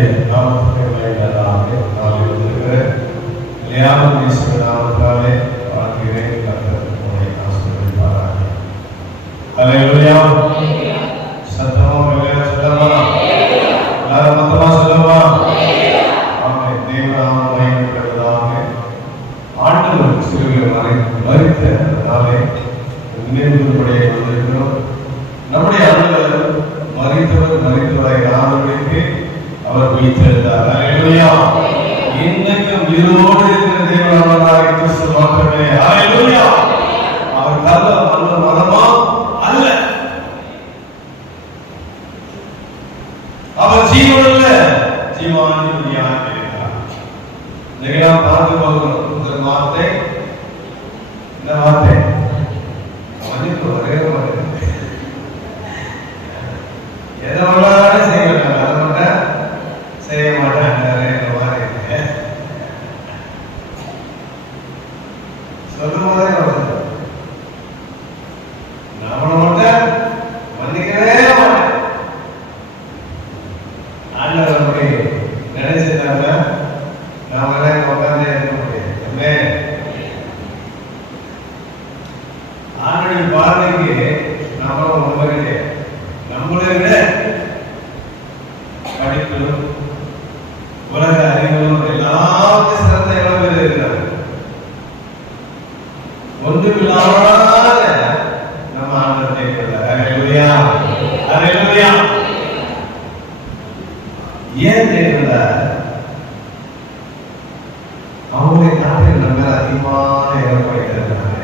கர்த்தருடைய நாமத்துக்கு மகிமையுண்டாவதாக. நாம் இருக்கிற நிலையான இயேசுவின் நாமத்தாலே வாழ்கிறேன். கர்த்தர் உங்களை ஆசீர்வதிப்பாராக. ஹல்லேலூயா. சத்தமா ஹல்லேலூயா சொல்லலாமா? எல்லாரும் மொத்தமா சொல்லலாமா? ஆமென். தேவநாமம் மகிமைப்படுவதாக. ஆண்டவர் சிலுவையில் மரித்த நாளை நினைவுபடும்படியாக வந்திருக்கிறோம். நம்முடைய ஆண்டவர் மரித்தவரை நாளுக்கு அவர் உயிர்த்தெழுந்தார். ஹல்லேலூயா. இன்றைக்கும் உயிரோடு இருக்கிற தேவனாகிய கிறிஸ்து மாத்திரமே. ஹல்லேலூயா. அவர் கல்ல மரமா அல்ல, அவர் ஜீவனுள்ள ஜீவாதிபதியாக இருக்கிறார். இன்னைக்கு நாம் பார்த்து போகிறோம் முதல் வார்த்தை. இந்த வார்த்தை மன்னிப்பு ஒரே வார்த்தை. எதை வேணாலும் செய்ய மாட்டாங்க, அதை மட்டும் செய்ய மாட்டாங்க. சொல்லும் போதே நம்மளை மட்டும் மன்னிக்கவே மாட்டேன். ஆண்டவர் அப்படி நினைச்சிருந்தாங்க, நாம எல்லாம் உட்கார்ந்தே இருக்க முடியாது. ஆண்டுடைய பார்வைக்கு நம்மளும் உண்மையிலே நம்மளை விட படிப்பிலும் உலக அறிவிலும் எல்லாத்தையும் சிறந்த எவ்வளவு பேர் இருக்கிறாங்க. ஒன்றுமில்லாத நம்ம ஆண்டவரை கேட்கிறார். ஹல்லேலூயா. ஹல்லேலூயா. ஏன் கேட்கிறார்? அவங்களுடைய நாட்டில் நம்ம அதிகமான ஏற்படுகிறாங்க.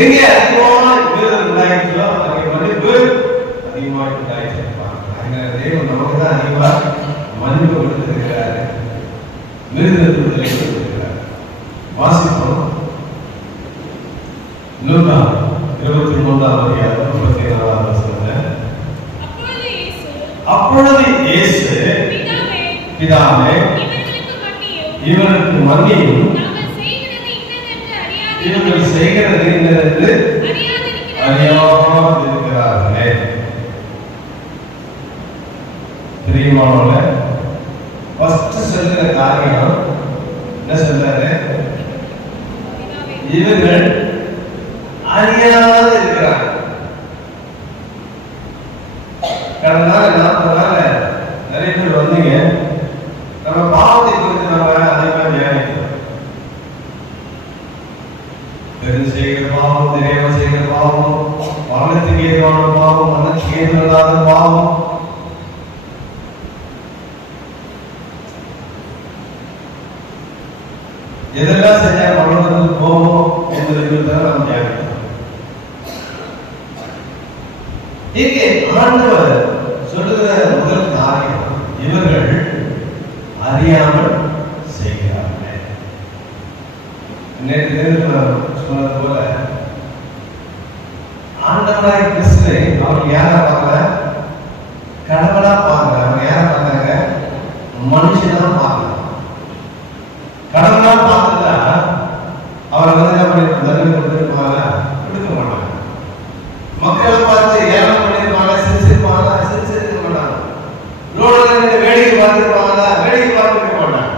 எங்க அதிகமான வீரர் உண்டாயிடுச்சோ அங்கே மன்னிப்பு அதிகமாக உண்டாயிச்சிருப்பாங்க. அதனால தேவன் நமக்கு தான் அதிகமாக மன்னிப்பு கொடுத்திருக்கிறார், விருதுகளை கொடுத்திருக்கிறார். வாசிப்போம். லூக்கா 23:34. அப்பொழுது இயேசு பிதாவே இவருக்கு மன்னியும், இவர்கள் செய்கிறது இன்னதென்று அறியாதிருக்கிறார்களே. பிரியமானவர்களே, ஃபர்ஸ்ட் சொல்லுற காரியம் என்ன சொல்றாரு? இவர்கள் அறியாத இருக்கிறாங்க. கடந்த 40 நாள் நிறைய பேர் வந்தீங்க. நம்ம பாவத்தை குறித்து நம்ம அதிகமாக தியானிக்கிறோம். பெரும் செய்கிற பாவம், தெரியாம செய்கிற பாவம், மரணத்துக்கு ஏதுவான பாவம், மனத்துக்கு ஏதுவான பாவம், எதெல்லாம் செஞ்சா மரணத்துக்கு போவோம் என்பதை குறித்து நாம் தியானிக்கிறோம். இங்கே ஆண்டவர் சொல்லுகிற முதல் காரியம், இவர்கள் அறியாமல் செய்கிறார்கள். நேற்று சொன்னது போல ஆண்டவராய் கிறிஸ்துவை அவர் யார பார்க்கல, கடவுளா பார்க்கல. அவர் யார பார்த்தாங்க? மனுஷனா பார்க்கல. கடவுளா பார்த்துட்டா அவரை தண்டனை கொடுத்துருப்பாங்க, கொடுக்க மாட்டாங்க. மக்களை பார்த்து ஏலம் பண்ணிருப்பாங்க, சிரிச்சிருப்பாங்க, சிரிச்சிருக்க மாட்டாங்க. ரோடுல வேடிக்கை பார்த்துருப்பாங்க, வேடிக்கை பார்த்துருக்க மாட்டாங்க.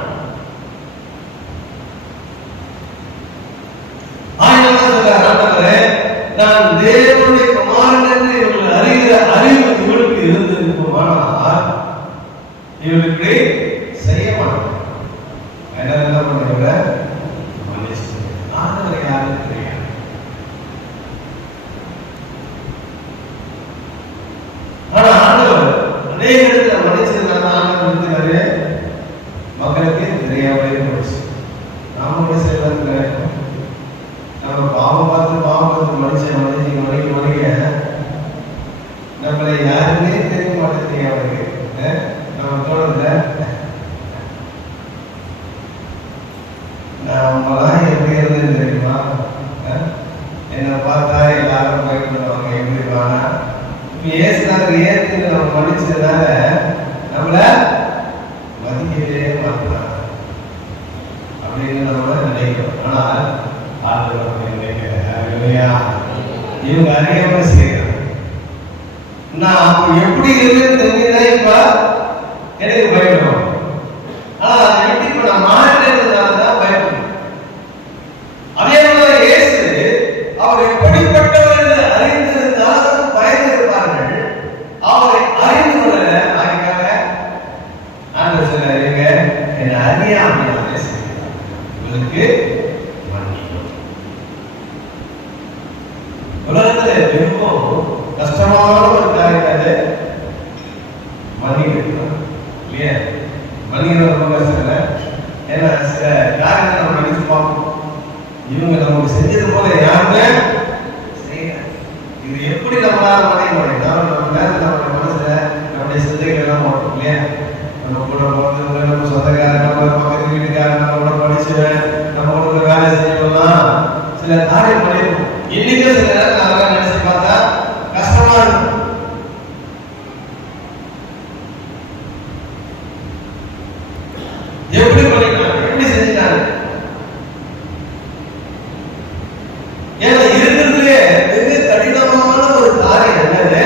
நான் தேவனுடைய குமாரன் என்று இவர்கள் அறிகிற அறிவு இவளுக்கு இருந்திருக்குமானால் இவளுக்கு செய்ய மாட்டாங்க. என்ன பண்ணுற ஆண்டவர் யாருக்கு தெரியாது. ஆனா ஆண்டவர் அநேக இடத்துல மன்னிச்சிருந்தாங்க. ஆண்டவர் நிறைய மக்களுக்கு தெரியாமலே போச்சு. நாம கூட செய்யலாம் கிடையாது. நம்ம பாவம் பார்த்து மனுஷன் மனித நம்மளை யாருமே தெரிய மாட்டேங்க. அவருக்கு நம்ம தோணுதுல நம்மளாம் எப்படி இருந்தது தெரியுமா? என்னை பார்த்தா எல்லாரும் பயப்படுவாங்க, எப்படி வானா ஏசுனாங்க. ஏற்று நம்ம மன்னிச்சதுனால நம்மள மதிக்கவே மாட்டாங்க அப்படின்னு நம்ம நினைக்கிறோம். ஆனால் ஆண்டவர் நினைக்கிறேன் இவங்க அறியாம செய்யறாங்க. நான் எப்படி இருக்குன்னு தெரிஞ்சா இப்ப எப்படி பண்ணிட்டாங்க, எப்படி செஞ்சிட்டாங்க? ஏன்னா இருக்கிறதுலே வெகு கடினமான ஒரு காரியம் என்னது?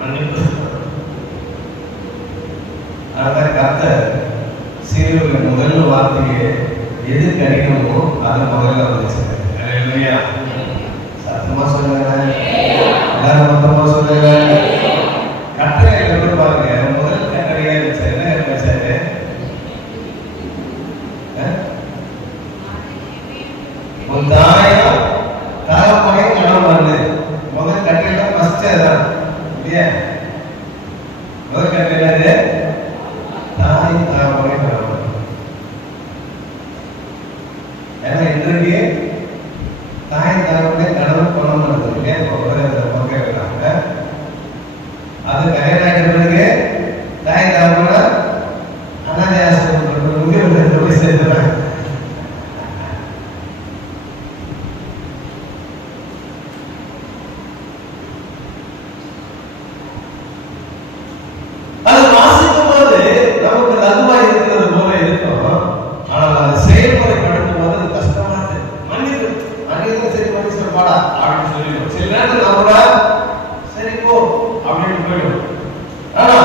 மன்னிப்பு. அதான் கர்த்தர் சீரியல் முதல் வார்த்தையே எது கடினமோ அதை முதல்ல வந்துச்சு. அல்லேலூயா. சத்தமா சொல்லுங்க, எல்லாரும் மொத்தமா சொல்லுங்க. கட்டளையில எப்படி பாருங்க, முதல் கட்டளையா வச்சாரு என்ன வச்சாரு? உன் தாயா தகப்பனை கணவன் பண்ணு. முதல் கட்டளை ஃபர்ஸ்ட் அதான் இல்லையா? முதல் கட்டளை தாய் தகப்பனை கணவன். ஏன்னா இன்றைக்கு தாய் தகப்பனை கணவன் கொள்ள மாட்டது இல்லையா? பங்காங்க அது கல்யாணம் ஆகிட்ட பிறகு தாய் தகப்பன அனாதை ஆசிரியர் போய் சேர்த்துறாங்க. அது வாசிக்கும் போது நமக்கு லகுவா இருக்கிறது போல இருக்கும். ஆனால் அதை செயல்முறைப்படுத்தும் போது அது கஷ்டமா இருக்கு. மன்னிப்பு மன்னிப்பு சரி மன்னிச்சு பாடா அப்படின்னு சொல்லிடுவோம். சில நேரத்தில் நம்ம சரி போ அப்படின்னு போயிடும். ஆனா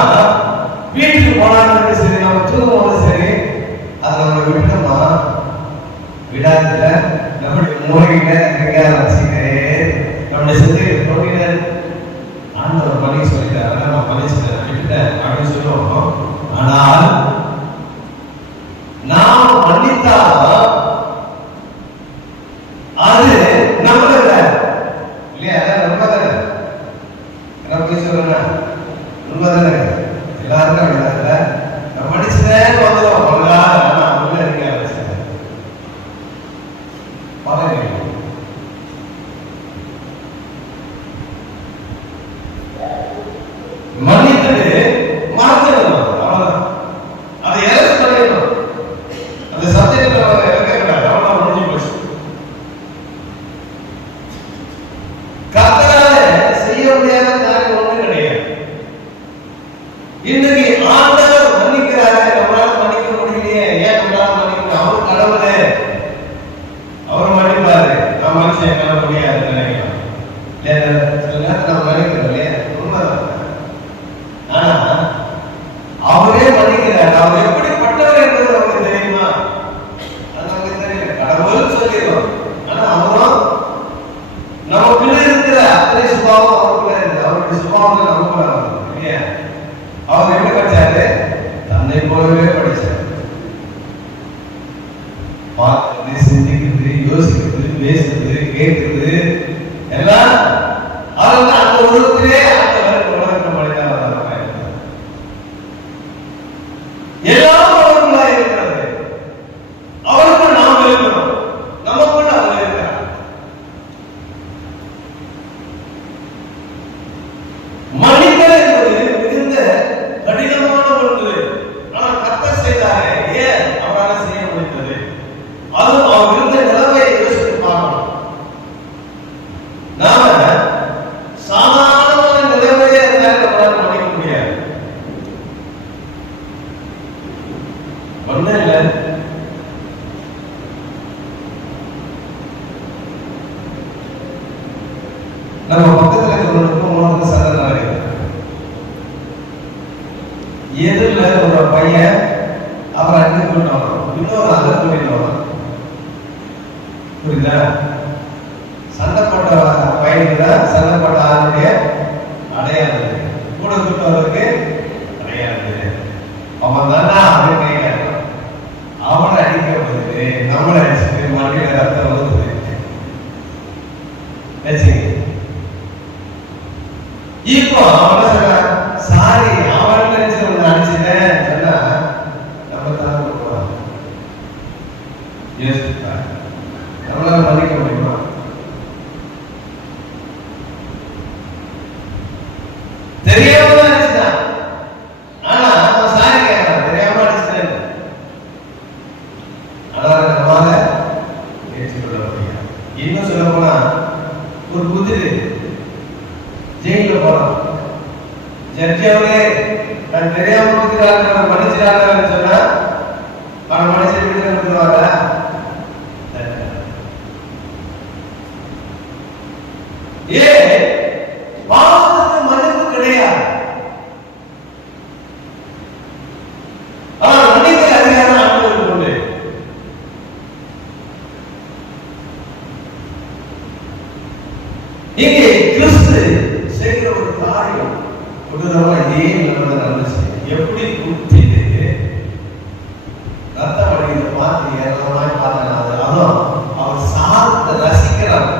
வீட்டுக்கு போனாலும் சரி, நம்ம தூங்கும் போது சரி, அதை நம்ம விட்டோமா விடாதுல நம்முடைய மூளைகிட்ட எங்கேயாவது வச்சுக்கிட்டே நம்முடைய சிந்தையை தோணிட ஆண்டவர் பண்ணி சொல்லிட்டாரு, நம்ம பண்ணிச்சுட்டேன் விட்டுட்டேன் அப்படின்னு சொல்லுவோம். ஆனால் நாம் மன்னித்தா அது நம்மள இல்லையா? நம்மதானே என்ன போய் சொல்லுங்க, உண்மைதானே? எல்லாருக்கும் அப்படிதான்ல. நம்ம மன்னிச்சுட்டேன்னு வந்துடும் உள்ள இருக்க மன்னித்தது மறந்துடணும், அவ்வளவுதான். அதை இறந்து பண்ணிடணும். அந்த சப்ஜெக்ட் இறக்கக்கூடாது, அவ்வளவுதான், முடிஞ்சு போச்சு. கர்த்தரால செய்ய முடியாத காரியம் ஒண்ணு கிடையாது. இன்னைக்கு ஆண்டவர் மன்னிக்கிறாரு, நம்மளால மன்னிக்க முடியலையே. ஏன் நம்மளால மன்னிக்க? அவர் கடவுளே, அவர் மன்னிப்பாரு. நான் மனுஷன் என்னால முடியாது நினைக்கலாம். சில நேரத்தில் நம்ம மன்னிக்கிறோம் இல்லையா? உண்மைதான். ஆனா அவரே மன்னிக்கிறார். அவர் எப்படிப்பட்டவர் என்பது நமக்கு தெரியுமா? அது நமக்கு தெரியல. கடவுள் சொல்லிடுவோம். ஆனா அவரும் நமக்குள்ள இருக்கிற அத்தனை சுபாவம் அவருக்குள்ள இருக்கு. அவருடைய சுபாவம் நமக்குள்ள வருது இல்லையா? அவர் என்ன படிச்சாரு? தன்னை போலவே படிச்சாரு. பார்க்கிறது, சிந்திக்கிறது, யோசிக்கிறது, பேசுறது, கேட்கிறது எல்லாம் அவர் அந்த உலகத்திலே அந்த உலகத்தை படித்தான். எல்லாம் அவருக்குள்ளா இருக்கிறது. அவருக்குள் நாம் இருக்கிறோம், நமக்குள்ள அவர் இருக்கிறார். மனிதர் என்பது மிகுந்த கடினமான ஒன்று. ஆனால் கர்த்தர் செய்தாரே, ஏன் அவரால் செய்ய முடிந்தது? அதுவும் அவர் இருந்த நிலைமையை யோசித்து பார்க்கணும். நாம சாதாரணமான நிலைமையே இருந்தால் நம்மளால மன்னிக்க முடியாது. ஒண்ணு இல்ல, நம்ம பக்கத்துல இருக்கிறவங்களுக்கும் உணவுக்கு சண்டை நடக்குது. எதிரில ஒரு பையன் அவரை அங்கே கூட்டு வரும், இன்னொரு அங்கே கூட்டிட்டு வரும். புரியுதா? சண்டை போட்ட பையனுக்கு தான் சண்டை போட்ட ஆளுடைய அடையாளம். கூட கூட்டு வர்றதுக்கு அடையாளம் அவன் தானே அப்படின்னு கேட்கறான். அவனை அடிக்க போகுது, நம்மளை அடிச்சுட்டு மறுபடியும் ரத்தம் வருது. இப்போ அவன் சொன்ன சாரி, அவன் நினைச்சு அடிச்சுட்டேன் சொன்னா நம்ம தான் கொடுப்பான். நம்மளால மன்னிக்க முடியுமா? தெரியாம தான் அடிச்சுட்டான். ஆனா அவன் சாரி கேட்கறான், தெரியாம அடிச்சுட்டேன். ஆனால் நம்மளால ஏற்றுக்கொள்ள முடியாது. இன்னும் சொல்ல போனா ஒரு குதிரை ஜெயில போறான். ஜட்ஜி அவரே நான் தெரியாம மன்னிச்சிடாங்கன்னு சொன்னா மனுஷன் விடுதலை கொடுத்துருவாங்க. ஏன் பாவத்துக்கு மன்னிப்பு கிடையாது. ஆனால் மன்னிக்கிற அதிகாரம் ஆண்டவருக்கு உண்டு. இங்கே கிறிஸ்து செய்கிற ஒரு காரியம் ஒரு தடவை இதே நடந்துச்சு. எப்படி குத்திட்டு ரத்தம் வடிக்கிறத பார்த்து ஏராளமாய் பார்த்தாங்க. அதுவும் அவர் சார்ந்த ரசிக்கிறார்.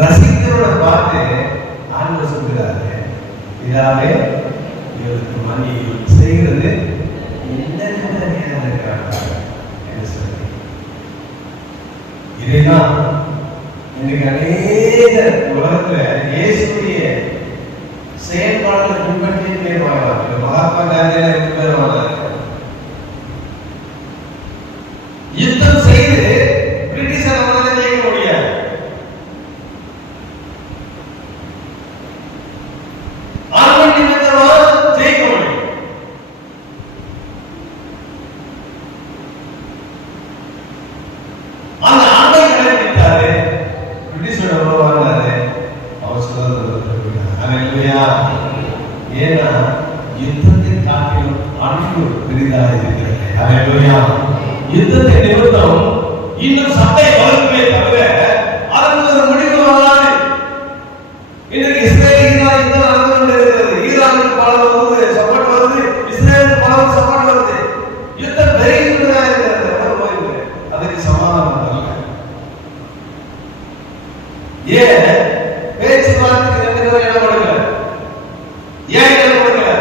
ரசிக்கிறோட பார்த்து ஆண்டவர் சொல்கிறாரு, இதாவே இவருக்கு மன்னிப்பு செய்கிறது என்று சொல்லி. இதைதான் இன்னைக்கு அநேக உலகத்துல இயேசுடைய செயல்பாடுகளை பின்பற்றி பேர் வாங்கலாம். மகாத்மா காந்தியில 2 பேர் வாங்க யுத்தம் செய்து பிரிட்டிஷார் அவரால் ஜெயிக்க முடியாது. ஆர்மி நிமித்தமாக ஜெயிக்க முடியும். அந்த ஆண்டை கடைபிடித்தாரு. பிரிட்டிஷோட உருவானாரு. அவர் அல்லேலூயா. ஏன்னா யுத்தத்தை காட்டிலும் அன்பு பெரிதாக இருக்கிறது. அல்லேலூயா. யுத்தத்தை நிமித்தம் இன்னும் சண்டை வளருமே தவிர அதற்கு ஒரு முடிவு வராது. இன்றைக்கு இஸ்ரேலுக்கு யுத்தம் நடந்து கொண்டிருக்கிறது. ஈரானுக்கு பல வருது சப்போர்ட் வருது, இஸ்ரேலுக்கு பல சப்போர்ட் வருது. யுத்தம் பெருகிட்டு தான் இருக்கிறது. அதுக்கு சமாதானம் வரல. ஏன் பேச்சுவார்த்தைக்கு 2 பேரும் இடம் கொடுக்கல? ஏன் இடம் கொடுக்கல?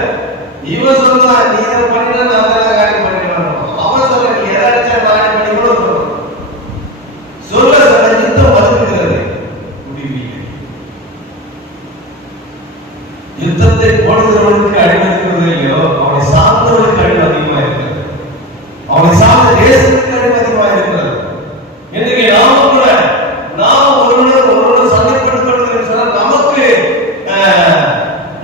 இவன் சொல்றா நீ இதை பண்ணினா நான் தான் காரியம் பண்ணிக்கலாம். அவன் சொல்ற நீ எதாச்சும் காரியம் பண்ணி கூட சொல்ல யுத்தம் வருகிறது. முடிவில்லை. யுத்தத்தை போடுகிறவனுக்கு அடிமதிக்கிறது இல்லையோ அவனை சார்ந்தவனுக்கு அடிமை அதிகமா இருக்கிறது. அவனை சார்ந்த தேசத்துக்கு அடிமை அதிகமா இருக்கிறது. இன்றைக்கு நாமும் கூட நாம் ஒருவரும் சண்டைப்பட்டுக் கொள்கிறோம் சொன்னால் நமக்கு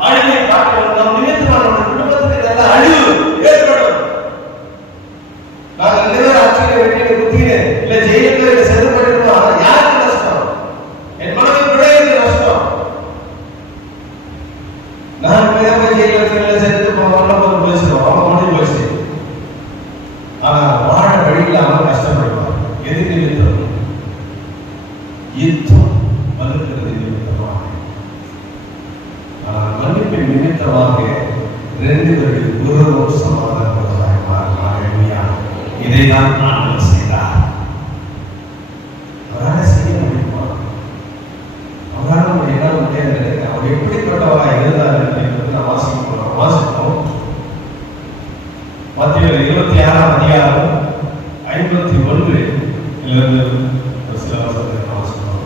அழிவை காட்டணும். நம் நிமித்தமான குடும்பத்துக்கு நல்ல அழிவு ஏற்படும். நாங்கள் 2 பேரும் ஆட்சியை வெட்டிட்டு குத்தினு இல்ல ஜெயிலுக்கு செதுப்பட்டுருக்கோம். ஆனா யாருக்கு நஷ்டம்? என் மனைவி பிள்ளைகளுக்கு நஷ்டம். நான் போய் ஜெயிலுக்கு செத்து போய் பேசுறோம். அவங்க முடிவு போச்சு. ஆனா வாழ வழி இல்லாம கஷ்டப்படுவாங்க. எது நிமித்தம்? யுத்தம் வலுக்கிறது நிமித்தமாக. ஆனால் மன்னிப்பின் நிமித்தமாக 2 பேருக்கு உறவும் சமாதானமாக மாறினார். இதைதான் ஆண்டவர் செய்தார். அவரால் செய்ய முடியுமா? அவரால் முடியாது. அவர் எப்படிப்பட்டவராக இருந்தார் என்பதை நாம் வாசிப்போம். மத்திய 26ஆம் அதிகாரம் 51 சில வசனத்தை வாசிப்போம்.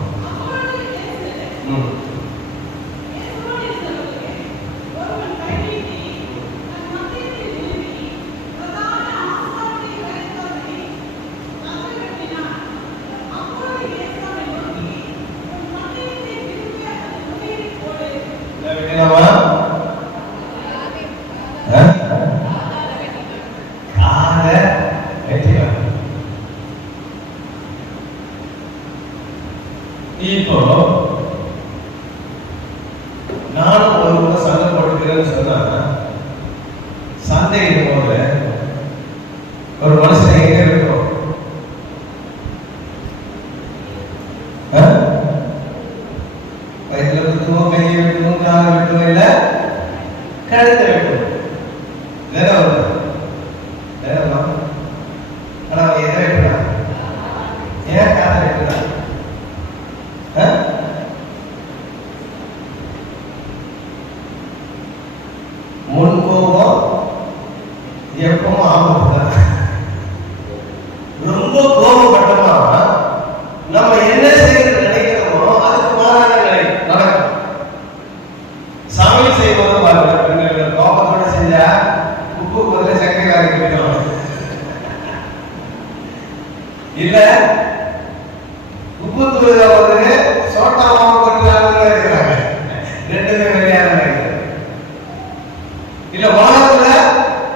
இப்போ நானும் ஒரு சண்டை போட்டுக்கிறேன்னு சொன்னா சண்டையின் போது ஒரு மனுஷன் எங்க இருக்கும்? வயிற்றுல குத்துவோம், கையை வெட்டுவோம், காலை வெட்டுவோம், இல்ல கழுத்தை வெட்டுவோம். ஆனா அவன் எதை வெட்டுறான்? ஏன் காலை வெட்டுறான்? முன்கோபம் எப்பவும் ஆபத்து. ரொம்ப கோபப்பட்டோமா நம்ம என்ன செய்யறது நினைக்கிறோமோ அதுக்கு மாறான நடக்கும். சமையல் செய்வது பாருங்க, கோபத்தோட செஞ்சா உப்பு பதில சர்க்கரை கிடைக்கும். இல்ல உப்பு தூள் வந்து சோட்டா மாவு கொட்டுறாங்க இருக்கிறாங்க. 2மே வெளியான நினைக்கிறது. இல்ல உலகத்துல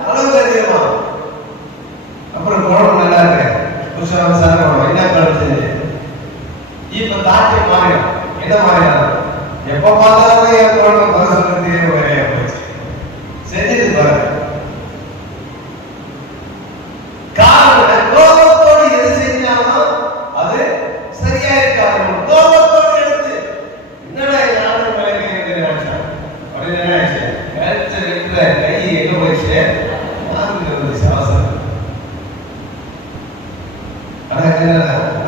அளவு அதிகமா ஓடிச்சு, காதுல வந்துச்சு அவசரம்.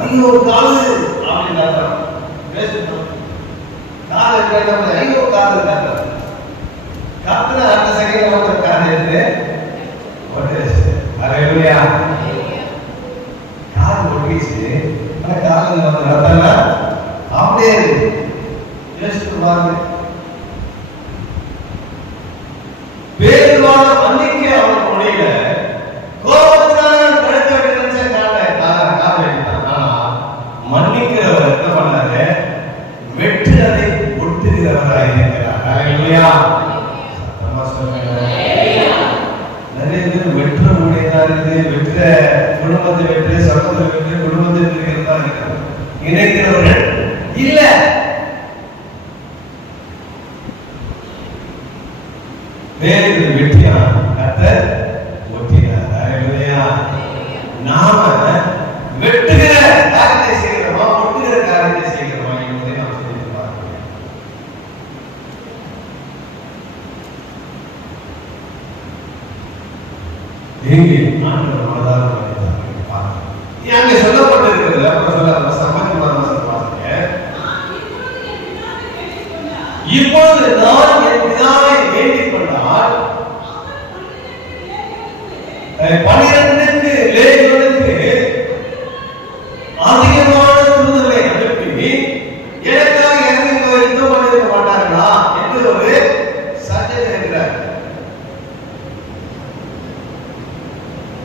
ஐயோ காது அப்படின்னு அர்த்தம். காது கேட்டப்ப ஐயோ காது கத்துற கத்துன அடுத்த செகண்ட் வந்து காது எடுத்து ஓட்டு. ஹல்லேலூயா. காது ஒட்டிச்சு, ஆனா காதுல வந்து ரத்தம்னா அப்படியே யோசிச்சு பாருங்க. பேருவான மன்னிக்க அவனுக்கு முடியல. கோபத்தினால கழுத்தை வெட்டி காதை வெட்டினான். ஆனா மன்னிக்கிறவர் என்ன பண்ணாரு? வெற்றுவதை ஒட்டுகிறவராக இருக்கிறார். ஹல்லேலூயா. சத்தமா சொல்லுங்க. நிறைய பேர் வெற்ற முடியதான் இருக்கு, வெற்ற குடும்பத்தை வெற்று, சகோதர வெற்று, குடும்பத்தை இருக்கிறதா இருக்கிறார். இணைக்கிறவர்கள் இல்ல. வேறு வெற்றியா கர்த்தர் ஒட்டினார். ஹல்லேலூயா. நாம வெட்டுகிற காரியத்தை செய்கிறோமா, ஒட்டுகிற காரியத்தை செய்கிறோமா என்பதை நாம் சிந்தித்து பார்க்க வேண்டும். எங்கே ஆண்டவர் மனதார பார்க்க அங்கே சொல்லப்பட்டிருக்கிறது. அப்புறம் சொல்ல சம்பந்தமான பாருங்க. இப்பொழுது நான் என் பிதாவை வேண்டிக் கொண்டால் 12 லேகியோனுக்கு அதிகமான தூதர்களை அனுப்பி எனக்காக இறங்கி போய் யுத்தம் பண்ணிருக்க மாட்டார்களா என்று ஒரு சர்ச்சை இருக்கிறார்.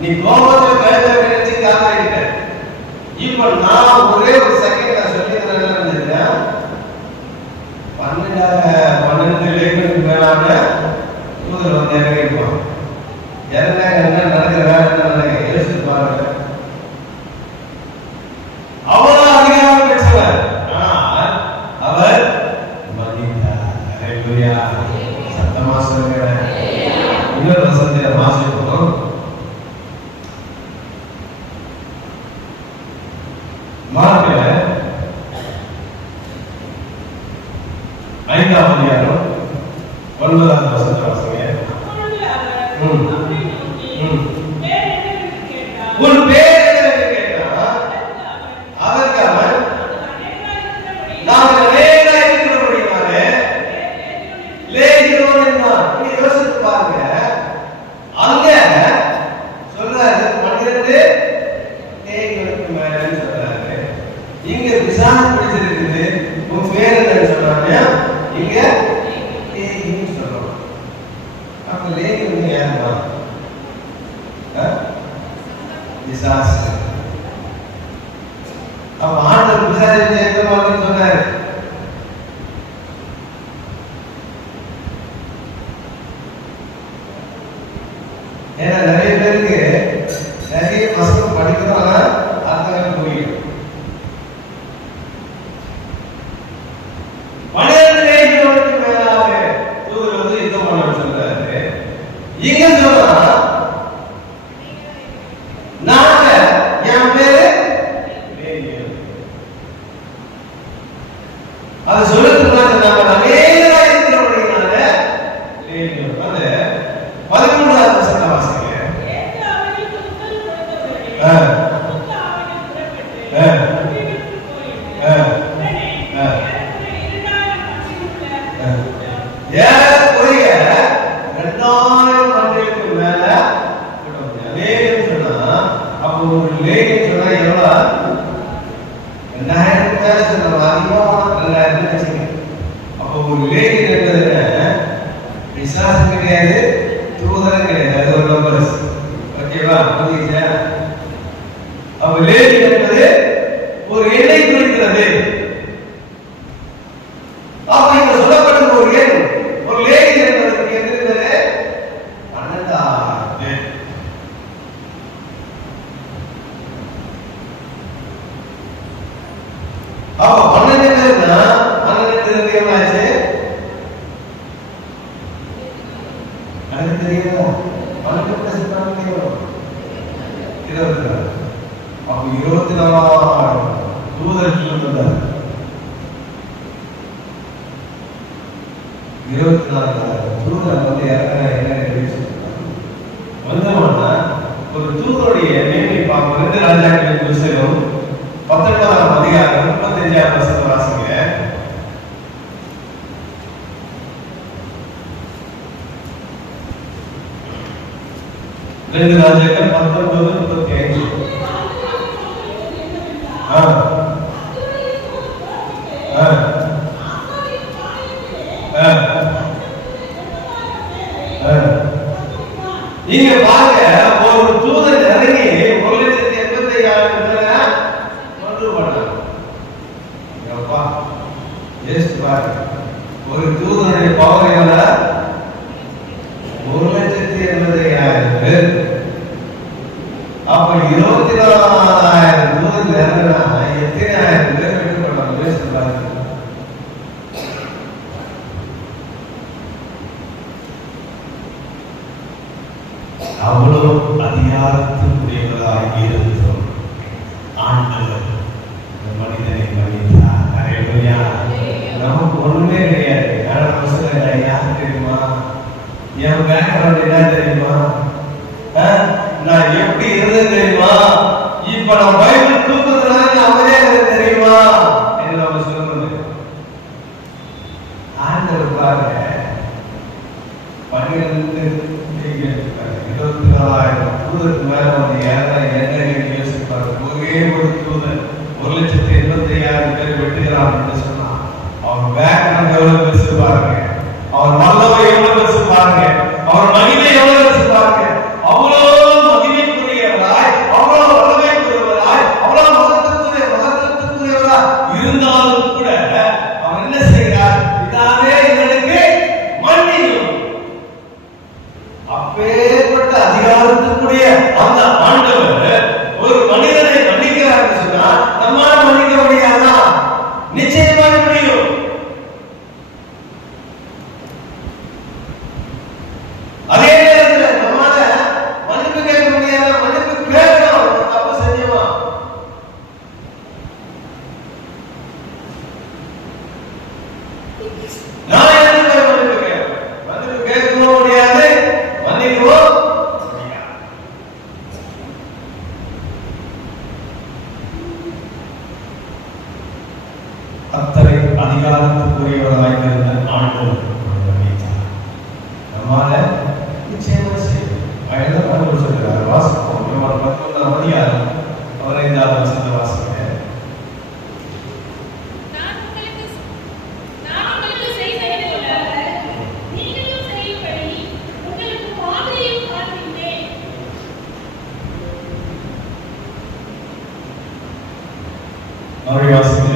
நீ கோபத்தில் கழுத்தை நினைச்சு காத்திருக்க. இப்ப நான் ஒரே ஒரு செகண்ட் நான் சொல்லி தரேன். 12 லேகியோனுக்கு மேலான தூதர் வந்து இறங்கிருப்பான். இறந்தாங்க என்ன நடக்கிற வேலை என்ன நடக்க யோசிச்சு பாருங்க. அவ்வளவு அதிகாரம் பெற்றவர், ஆனால் அவர் மன்னித்தார். ஹல்லேலூயா. சத்தமா சொல்லுங்க. இன்னொரு வசனத்தை வாசிப்போம். மார்க்ல 5ஆம் அதிகாரம் 9ஆம் வசனத்தை வாசிங்க. உன் பேர் என்னவென்று கேட்டார். அதற்கு அவன் நாங்கள் அநேகராய் இருக்கிறபடியாலே லேகியோன் என்றான். நீ யோசித்து பாருங்க. அங்க சொல்றாரு 12 லேகியோனுக்கு மேலன்னு சொல்றாரு. இங்க விசாரணை பிடிச்சிருக்குது. உன் பேர் என்னன்னு சொன்னாங்க. இங்க லேகியோன் சொல்றோம். அப்ப லேகியோன் யாருமா? விசாரிச்சு அப்ப ஆண்டவர் விசாரிச்சு எந்த மாதிரி சொன்னாரு? ஏன்னா நிறைய பேருக்கு நிறைய வசனம் படிக்கிறோம், ஆனா அர்த்தங்கள் புரியும். 12 லேகியோனுக்கு மேலாக தூதர் வந்து யுத்தம் பண்ண சொல்றாரு. இங்க சொல்றா நாங்க என் பேரு லேகியோன். அது சொல்றதுக்கு நாங்க அநேகரா இருக்கிறபடினால லேகியோன். அது 13ஆவது வசனத்தை வாசிங்க. ஏறக்குறைய 2000 மண்டலுக்கு மேல லேகியோன் சொன்னா, அப்போ ஒரு லேகியோன் சொன்னா எவ்வளவு? 2000 மேல சொன்னா அதிகமா 2000 வச்சுங்க. அப்போ ஒரு லேகியோன் என்பது விசாசம் கிடையாது, தூதரம் கிடையாது. அது ஒரு நம்பர்ஸ். ஓகேவா? புரியுதா? அப்ப லேகியோன் என்பது ஒரு எண்ணை குறிக்கிறது. அப்ப இங்க சொல்லப்பட்ட ஒரு எண், ஒரு லேகியோன் என்பதற்கு எது இருந்தது? 12,000 பேர். அப்ப 12 பேர்னா 12 எவ்வளவு? அது தெரியுதா? 12 பிளஸ் 12 எவ்வளவு? 24. அப்ப 24 தூதர்கள் வந்தார். 24 தூதர் வந்து இறங்கினா என்ன சொல்றாங்க? 19ஆம் அதிகாரம் 35ஆம் வசனம் வாசிங்க. 2 ராஜாக்கள் 19:35. இங்க பாருங்க, ஒரு தூதன் இறங்கி 1,85,000 பேரை கொண்டு போனான். ஒரு தூதனுடைய பவர் எவ்வளவு? 1,80,000 பேர். அப்ப 24,000 தூதன் இறங்கினா எத்தனை ஆயிரம் பேர் வெட்டு போட்டாங்க? யோசிச்சு பாருங்க. அவ்வளவு அதிகாரத்துக்குரியவராக இருந்தோம். ஆண்டவர் மனிதனை மன்னித்தார். நமக்கு ஒண்ணுமே கிடையாது. யாரு தெரியுமா? என் பேக்ரவுண்ட் என்ன தெரியுமா? நான் எப்படி இருந்தது தெரியுமா? இப்ப நான் பைபிள் தூக்குறதுனால அவரே தெரியுமா என்று நம்ம சொல்றது. ஆண்டவர் பாருங்க, 24,000 தூதருக்கு மேல வந்து என்ன யோசிப்பாரு. ஒரே ஒரு தூதன் 1,85,000 பேர் வெட்டுகிறான் என்று சொன்னா அவர் பேக்ரவுண்ட் எவ்வளவு பெருசு பாருங்க, அவர் வல்லமை எவ்வளவு பெருசு பாருங்க, அவர் மகிமை எவ்வளவு பெருசு பாருங்க. அவ்வளவு மகிமைக்குரியவராய், அவ்வளவு வல்லமைக்குரியவராய், அவ்வளவு மகத்துவத்துக்குரியவராய் இருந்தாலும் கூட அவர் என்ன செய்கிறார்? இதாவே எங்களுக்கு மன்னியும். அப்பேற்பட்ட அதிகாரத்துக்குரிய அந்த ஆண்டவர் ஒரு மனிதனை மன்னிக்கிறார் சொன்னா நம்மால மன்னிக்க முடியாதா? நிச்சயமாக முடியும். அதே நேரத்தில் நம்மால மன்னிப்பு கேட்க முடியாத, மன்னிப்பு கேட்கணும். தப்பு செஞ்சோமா? நான் எதுக்கு மன்னிப்பு கேட்கணும்? மன்னிப்பு கேட்கவும் முடியாது, மன்னிக்கவும் முடியாது. அத்தனை அதிகாரத்துக்குரியவராக இருந்த ஆண்டவர் நம்மால நிச்சயமா செய்யும். ஆண்டவர் சொல்கிறார், வாசிப்போம். 19ஆம் அதிகாரம் 15ஆம் வசனத்தை வாசிங்க. மறுபடியும் வாசிங்க.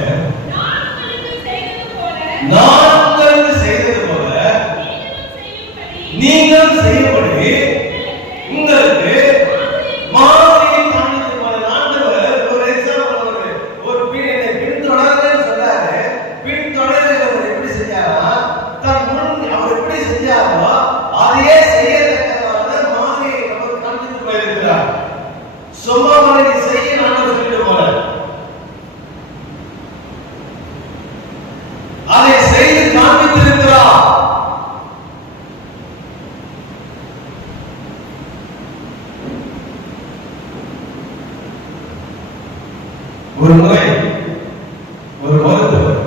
நான் உங்களுக்கு செய்தது போல நீங்கள் செய்யும்படி உங்களுக்கு மாதிரியை காண்பித்து போனார். ஆண்டவர் ஒரு எக்ஸாம்பிள், ஒரு பின்தொடர்ன்னு சொன்னாரு. பின்தொடர்ந்து அவர் எப்படி செஞ்சாரா? தன் முன் அவர் எப்படி செஞ்சாரோ அதையே செய்யத்தக்கதான மாதிரியை நமக்கு காண்பித்து போயிருக்கிறார். சும்மா மாதிரி செய்ய நான் சொல்லிட்டு போறேன். அதை செய்து காண்பித்திருக்கிறார். ஒரு முறை ஒரு மருத்துவர்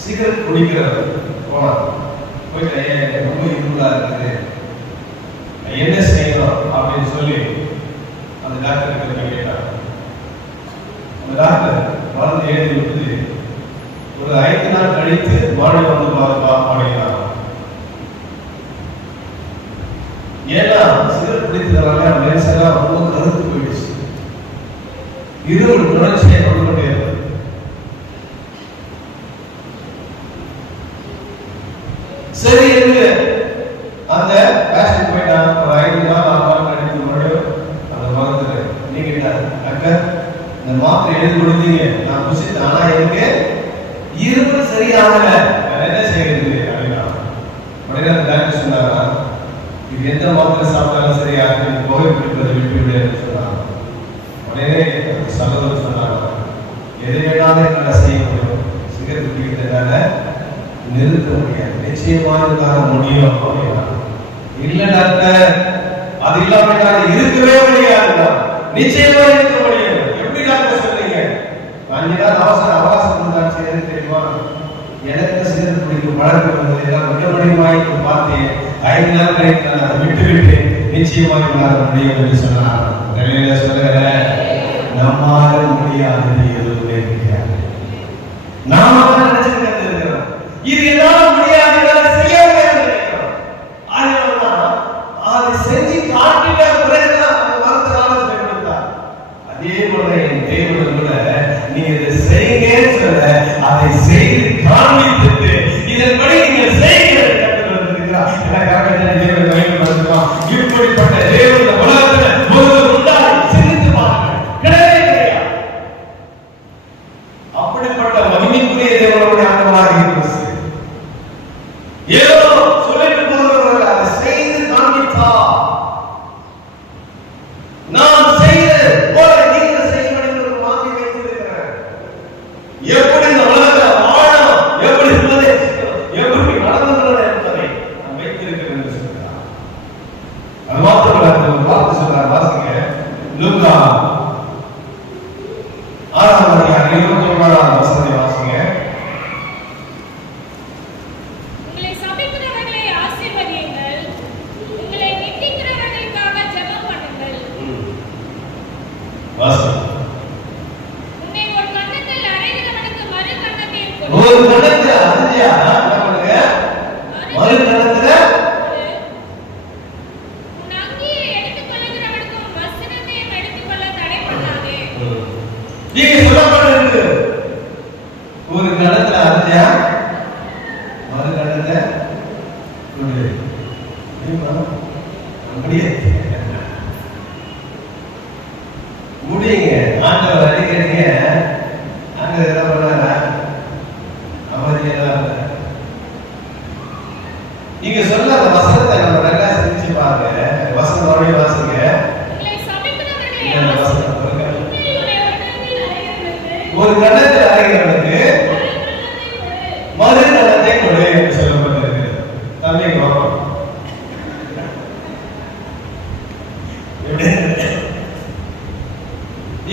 சிகரெட் குடிக்கிறவர் போனார். போயிட்டு ரொம்ப இருளா இருக்குது, என்ன செய்யணும் அப்படின்னு சொல்லி அந்த டாக்டர் கேட்டார். அந்த டாக்டர் மருந்து எழுதி விட்டு ஒரு 5 நாள் கழித்து மறுபடியும் வந்து பாருங்க. ஏன்னா சிகரெட் பிடித்ததுனால லேசெல்லாம் ரொம்ப கருத்து போயிடுச்சு. இருமல் தொடர்ச்சியை கொண்டுகொண்டே இருந்தது. சரி என்று அந்த பேஷண்ட் போயிட்டான். ஒரு 5 நாள் 6 நாள் கழித்து மறுபடியும் அந்த மருந்துல நீங்க டாக்டர் இந்த மாத்திரை எழுதி கொடுத்தீங்க, நான் குடிச்சிட்டேன், ஆனா எனக்கு இருமல் சரியாகல, என்ன செய்யறது அப்படின்னா உடனே அந்த டாக்டர் சொன்னாங்க, இது எந்த மாத்திரை சாப்பிட்டாலும் சரியாக புகை பிடிப்பதை விட்டுவிடு என்று சொன்னாங்க. உடனே சகோதரர் சொன்னாங்க, எதை வேணாலும் என்னால் செய்ய முடியும், சிகரெட் பிடிக்கிறதுனால நிறுத்த முடியாது, நிச்சயமாக முடியும் அப்படின்னா. இல்ல டாக்டர், அது இல்லாம இருக்கவே முடியாது, நிச்சயமா இருக்க முடியும். எப்படிதான் சொல்றீங்க? 5 நாள் அவகாசம் இருந்தாலும் செய்யறது தெரியுமா? எனக்கு சேர்ந்து பிடிக்கும் பழக்கம் வந்தது எல்லாம் விட முடியுமாய் பார்த்தேன். 5 நாள் கழித்து நான் அதை விட்டு நிச்சயமாக மாற முடியும் என்று சொன்னார். நிலையில சொல்லுகிற நம்மால முடியாது எதுவுமே முடியாது. நாம தான் நினைச்சுட்டு இருக்கிறோம் இது என்னால முடியாது, என்னால செய்ய முடியாது நினைக்கிறோம். அதனாலதான் அதை செஞ்சு காட்டிட்ட பிறகுதான் அந்த மரத்தை ஆலோசனை கொடுத்தார். அதே போல என் தேவன் கூட நீங்க இதை செய்யுங்கன்னு சொல்ல அதை செய்து காண்பித்துட்டு இதன்படி நீங்கள் செய்கிறது கற்றுக்கொண்டிருக்கிறார். தேவன் பயன்படுத்துவான். இப்படிப்பட்ட தேவன் உலகத்துல ஒருவர் உண்டாய் சிந்தித்து பாருங்கள், கிடையவே கிடையாது. அப்படிப்பட்ட மகிமைக்குரிய தேவனுடைய ஆண்டவராக இருக்கிறது. ஏதோ சொல்லிட்டு போகிறவர்கள் அதை செய்து காண்பித்தார். நான் செய்தது போல நீங்கள் செய்ய வேண்டும் என்று மாற்றி வைத்திருக்கிறேன். எப்படி இந்த உலகத்தை வாழணும், எப்படி இருப்பதை, எப்படி நடந்துள்ளது என்பதை நான் வைத்திருக்கிறேன் என்று சொல்கிறார். அது மாத்திரமல்ல, ஒரு வார்த்தை சொல்றார், வாசிங்க. லூக்கா 6ஆம் அதிகாரம் 21ஆம் வசனத்தை வாசிங்க. உங்களை சபிக்கிறவர்களை ஆசீர்வதியுங்கள், உங்களை நிந்திக்கிறவர்களுக்காக ஜெபம் பண்ணுங்கள். வாசிங்க. உன்னை ஒரு கன்னத்தில் அறைகிறவனுக்கு மறு கன்னத்தையும் கொடு. ஒரு கன்னத்துல அறைஞ்சா என்ன பண்ணுங்க? மறு கன்னத்துல உன் அங்கியை எடுத்துக் கொள்ளுகிறவனுக்கு உன் வஸ்திரத்தையும் எடுத்துக்கொள்ள தடை பண்ணாதே. நீங்க சொல்லப்பட்டிருக்கு. ஒரு கன்னத்துல அறைஞ்சா மறு கன்னத்துல கொடு. அப்படியே முடியுங்க. ஆண்டவர் அடிக்கிறீங்க. ஆண்டவர் என்ன பண்ணாரா? அமைதியெல்லாம் இல்லை. நீங்க சொல்ல அந்த வசனத்தை நம்ம நல்லா சிரிச்சு பாருங்க. வசனம் மறுபடியும் வாசிங்க. உங்களை சபிக்கிறவர்களை இந்த வசனம் பாருங்க. உன்னை ஒரு கன்னத்தில் அறைகிறவனுக்கு ஒரு கன்னத்தில் அறைகிறவனுக்கு மறு கன்னத்தை கொடு என்று சொல்லப்பட்டிருக்கு. தம்பிங்க பார்ப்போம்.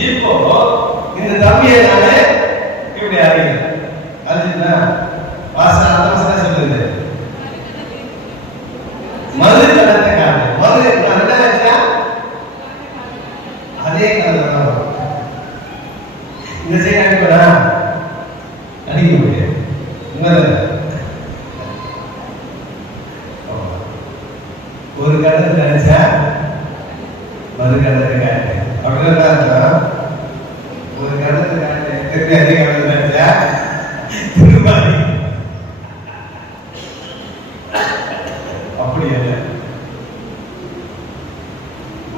இப்போ இந்த தம்பியை நானே இப்படி அறிகிறேன். அதுனா வாசன அந்த வசனம் சொல்லுது. மறு கன்னத்தை காட்டு. மறு என்ன ஆச்சா? அதே கன்னத்தை தான் இந்த செய்ய அனுப்படா அடிக்க முடியாது. ஒரு கன்னத்தை நினைச்சா மறு கன்னத்தை காட்டு. அப்படிதான் ஒரு கன்னத்தை காட்டு. திருப்பி அதே கன்னத்தை நினைச்சா திரும்ப அப்படி அல்ல.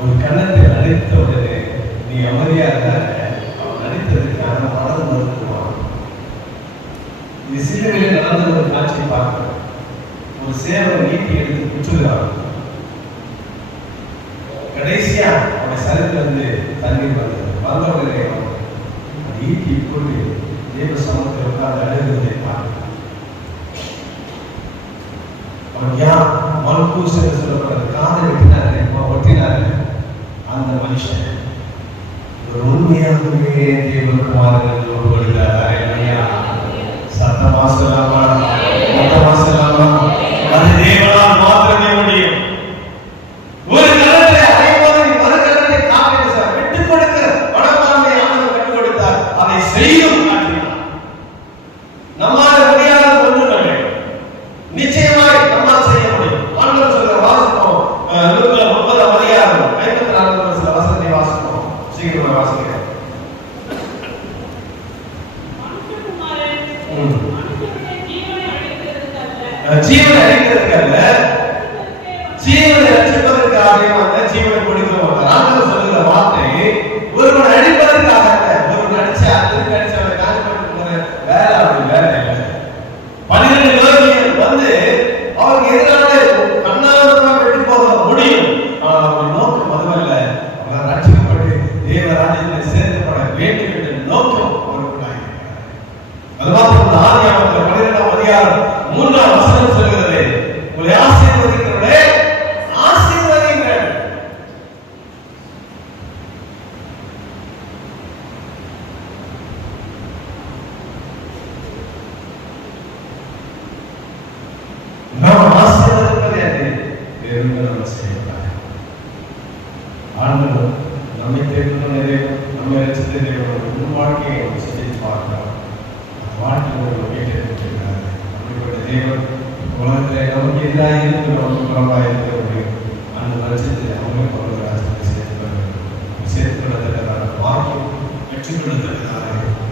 ஒரு கன்னத்தை அழைத்த உடனே நீ அமைதியா இருந்தாங்க. அவன் நடித்ததுக்கான மனது மறுத்துவான். இது சிலுவையில் நடந்த ஒரு காட்சியை பார்க்கிறோம். ஒரு சேவன் நீட்டி எடுத்து குற்றுகிறான். கடைசியா அவன் சரித்துல இருந்து தண்ணீர் வந்த உடனே ஈட்டி இப்பொழுது தேவ சமூகத்தில் உட்கார்ந்து அழுகிறதை பார்க்கிறான். அவன் யார்? மல்கூஸ் என்று சொல்லப்படுறது. காதை வெட்டினாரு, ஒட்டினாரு. அந்த மனுஷன் ஒரு உண்மையாகவே தேவகுமாரர்கள் ஒப்புக்கொள்கிறார். சத்தமா சொல்லாமா? மொத்தமா சொல்லாமா? அது தேவனால் மாத்திரமே முடியும். ஒரு கலத்தை அடைவது மறு கலத்தை காப்பீடு சார் விட்டுக் கொடுக்க மனப்பான்மையை ஆண்டவர் கற்றுக் கொடுத்தார். அதை செய்யும் காட்டினார். நம்மால முடியாத ஒன்றுமில்லை. நிச்சயமாய் நம்மால் செய்ய முடியும். ஆண்டவர் சொல்ற வாசிப்போம். லூக்கா 30ஆம் அதிகாரம் 54 வசனத்தை வாசிப்போம். சீக்கிரமா வாசிங்க. ஜீவனை அழிக்கிறதுக்கல்ல, ஜீவனை ரட்சிப்பதற்காக வந்த ஜீவனை கொடுக்கிறவங்க. ஆண்டவர் சொல்லுகிற வார்த்தை ஒருவன் அழிப்பதற்காக அல்ல. ஒருவன் அடிச்சா திருப்பி அடிச்சு அவனை காயப்படுத்துகிற வேலை அப்படி வேலை இல்லை. 12 யோகிகள் வந்து அவருக்கு எதிரான கண்ணாமரமா வெட்டி போக முடியும். ஆனால் அவருடைய நோக்கம் அதுவல்ல. அவர் ரட்சிக்கப்பட்டு தேவராஜ்யத்தில் சேர்க்கப்பட வேண்டும் என்ற நோக்கம் அவருக்குள்ளாக இருக்கிறார். அது மாத்திரம் ஆதியாகமத்தில் 12ஆம் அதிகாரம் 3ஆம் வசனம் சொல்கிறது, உங்களை ஆசீர்வதிக்கிறவர்களே ஆசீர்வதிங்கள். எதிராக இருக்கிறவங்க புறம்பாக இருக்கிறவர்கள் அந்த வருஷத்தில் அவங்க பரவலாக சேர்த்துக்கொள்ளத்தக்கதான வாக்கியம் பெற்றுக்கொள்ளத்தக்கதான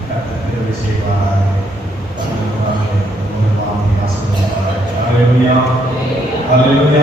கர்த்தர் கிருபை செய்வாராக. ஹல்லேலூயா. ஹல்லேலூயா.